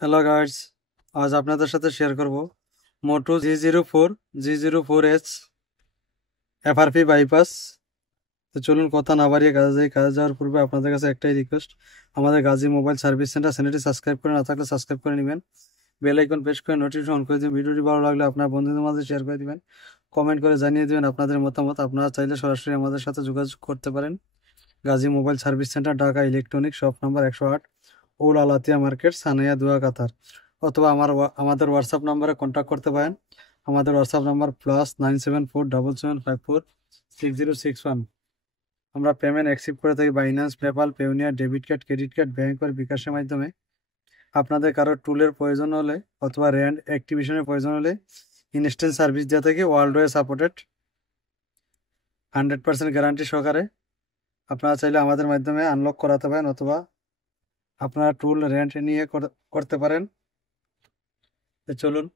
Hello guys, আজ আপনাদের সাথে শেয়ার করব মোটো G04 G04H FRP বাইপাস। তো চলুন কথা না বাড়িয়ে কাজে যাই। কাজে যাওয়ার পূর্বে আপনাদের কাছে একটাই রিকোয়েস্ট, আমাদের গাজী মোবাইল সার্ভিস সেন্টার চ্যানেলটি সাবস্ক্রাইব করে না থাকলে সাবস্ক্রাইব করে নেবেন, বেল আইকন প্রেস করে নোটিফিকেশন অন করে দিন। ভিডিওটি ভালো লাগলে আপনার বন্ধুদের মাঝে শেয়ার করে দিবেন, কমেন্ট করে জানিয়ে দিবেন আপনাদের মতামত। আপনারা চাইলে সরাসরি আমাদের সাথে যোগাযোগ করতে পারেন। Gazi mobile service centre, Dhaka electronic shop number 108, ওল আলাতিয়া মার্কেট, সানাইয়া দুয়া, কাতার। অথবা আমাদের হোয়াটসঅ্যাপ নাম্বারে কন্ট্যাক্ট করতে পারেন। আমাদের হোয়াটসঅ্যাপ নাম্বার +97477560661। আমরা পেমেন্ট অ্যাকসেপ্ট করে থাকি Binance, PayPal, Payoneer, debit card, credit card, bank আর বিকাশের মাধ্যমে। আপনাদের কারো টুলের প্রয়োজন হলে অথবা র্যান্ড অ্যাক্টিভেশনের প্রয়োজন হলে ইনস্ট্যান্ট সার্ভিস দিয়ে থাকি, ওয়ার্ল্ড ওয়াইড সাপোর্টেড, 100% গ্যারান্টি সহকারে। আপনারা চাইলে আমাদের মাধ্যমে আনলক করাতে পারেন অথবা আপনারা টুল রেন্ট নিয়ে করতে পারেন। তো চলুন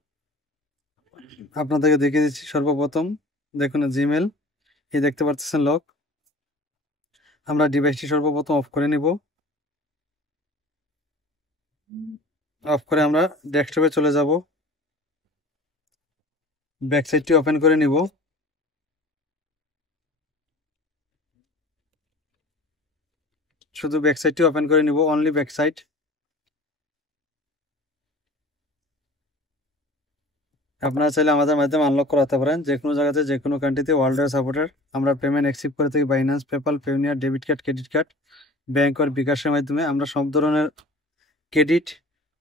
আপনাদেরকে দেখিয়ে দিচ্ছি। সর্বপ্রথম দেখুন জিমেল, এই দেখতে পাচ্ছেন লক। আমরা ডিভাইসটি সর্বপ্রথম অফ করে নিব। অফ করে আমরা ডেস্কটপে চলে যাব। ব্যাক সাইডটি ওপেন করে নিব। শুধু ব্যাক সাইডটি ওপেন করে নিব, অনলি ব্যাক সাইড। আপনারা চাইলে আমাদের মাধ্যমে আনলক করাতে পারেন যে কোনো জায়গাতে, যে কোনো কান্ট্রিতে, ওয়ার্ল্ড ওয়াইড সাপোর্টের। আমরা পেমেন্ট অ্যাকসেপ্ট করে থাকি Binance, PayPal, Payoneer, debit card, credit card, bank আর বিকাশের মাধ্যমে। আমরা সব ধরনের ক্রেডিট,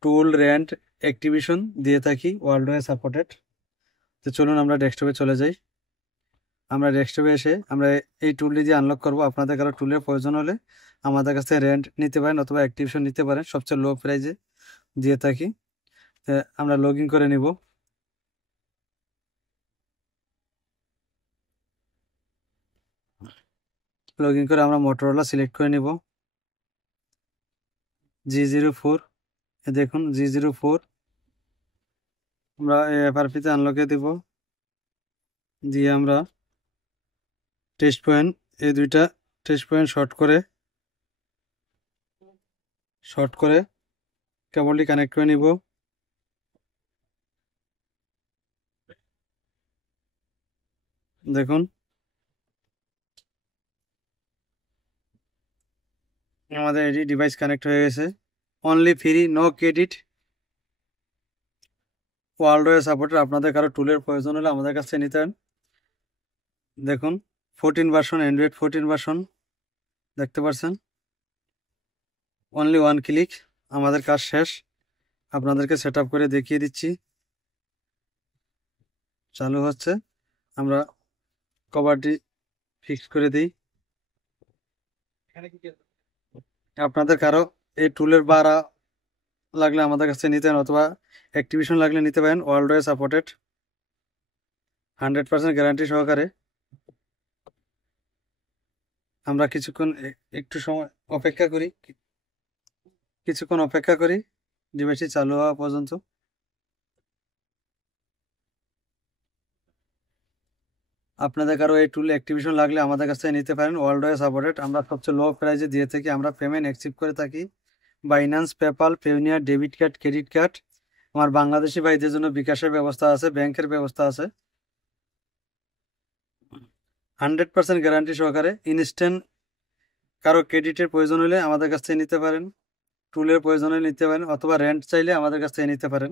টুল, রেন্ট, অ্যাক্টিভেশন দিয়ে থাকি, ওয়ার্ল্ড ওয়াইড সাপোর্টেড। তো চলুন আমরা ডেস্কটপে চলে যাই। আমরা ডেস্কটপে এসে আমরা এই টুলটি দিয়ে আনলক করব। আপনাদের কারো টুলের প্রয়োজন হলে আমাদের কাছ থেকে রেন্ট নিতে পারেন অথবা অ্যাক্টিভেশন নিতে পারেন, সবচেয়ে লো প্রাইজে দিয়ে থাকি। আমরা লগ ইন করে নিব। লগ ইন করে আমরা মোটরোলা সিলেক্ট করে নিব। G04, দেখুন G04 আমরা FRP-তে আনলকে দিব। দিয়ে আমরা টেস্ট পয়েন্ট, এই দুইটা টেস্ট পয়েন্ট শর্ট করে কেবলটি কানেক্ট করে নিব। দেখুন আমাদের এটি ডিভাইস কানেক্ট হয়ে গেছে। Only free, no credit, world wide সাপোর্টের। আপনাদের কারো টুলের প্রয়োজন হলে আমাদের কাছে নিতে পারেন। দেখুন 14 ভার্সন, অ্যান্ড্রয়েড 14 ভার্সন দেখতে পাচ্ছেন। অনলি ওয়ান ক্লিক, আমাদের কাজ শেষ। আপনাদেরকে সেট আপ করে দেখিয়ে দিচ্ছি। চালু হচ্ছে। আমরা কভারটি ফিক্স করে দিই। আপনাদের কারো এই টুলের ভাড়া লাগলে আমাদের কাছে নিতে পারেন অথবা অ্যাক্টিভেশন লাগলে নিতে পারেন, ওয়ার্ল্ড ওয়াইড সাপোর্টেড, 100% গ্যারান্টি সহকারে। আমরা একটু সময় অপেক্ষা করি, ডিভাইসটি চালু হওয়া পর্যন্ত। আপনাদের কারো এই টুল অ্যাক্টিভেশন লাগলে আমাদের কাছ থেকে নিতে পারেন, ওয়ার্ল্ড ওয়াইড সাপোর্টেড। আমরা সবচেয়ে লো প্রাইজে দিয়ে থাকি। আমরা পেমেন্ট অ্যাকসেপ্ট করে থাকি Binance, PayPal, Payoneer, debit card, credit card. আমার বাংলাদেশি ভাইদের জন্য বিকাশের ব্যবস্থা আছে, ব্যাংকের ব্যবস্থা আছে। 100% গ্যারান্টি সহকারে। ইনস্ট্যান্ট কারো ক্রেডিটের প্রয়োজন হলে আমাদের কাছ থেকে নিতে পারেন, টুলের প্রয়োজন হলে নিতে পারেন অথবা রেন্ট চাইলে আমাদের কাছ থেকে নিতে পারেন।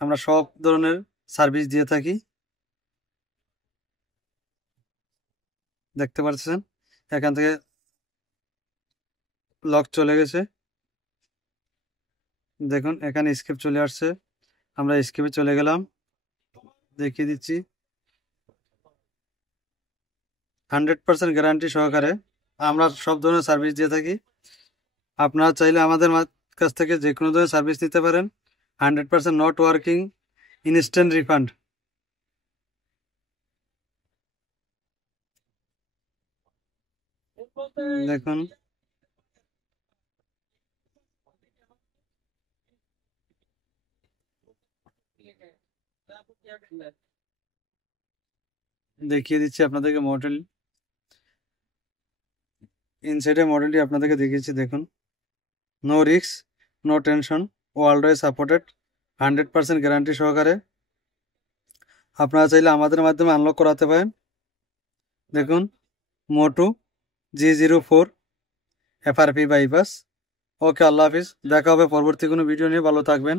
আমরা সব ধরনের সার্ভিস দিয়ে থাকি। দেখতে পাচ্ছেন এখান থেকে লক চলে গেছে। দেখুন এখানে স্কেপ চলে আসছে, আমরা স্কেপে চলে গেলাম। দেখিয়ে দিচ্ছি 100% গ্যারান্টি সহকারে আমরা সব ধরনের সার্ভিস দিয়ে থাকি। আপনারা চাইলে আমাদের কাছ থেকে যে কোনো ধরনের সার্ভিস নিতে পারেন। 100% নট ওয়ার্কিং, ইনস্ট্যান্ট রিফান্ড। দেখুন দেখিয়ে দিচ্ছি আপনাদেরকে মডেল, ইনসাইডের মডেলটি আপনাদেরকে দেখিয়েছি। দেখুন no risk, no tension, world wide supported 100% guarantee সহকারে। আপনারা চাইলে আমাদের মাধ্যমে আনলক করাতে পারেন। দেখুন মোটু G04 FRP বাইপাস। ওকে, আল্লাহ হাফিজ। দেখা হবে পরবর্তী কোনো ভিডিও নিয়ে। ভালো থাকবেন।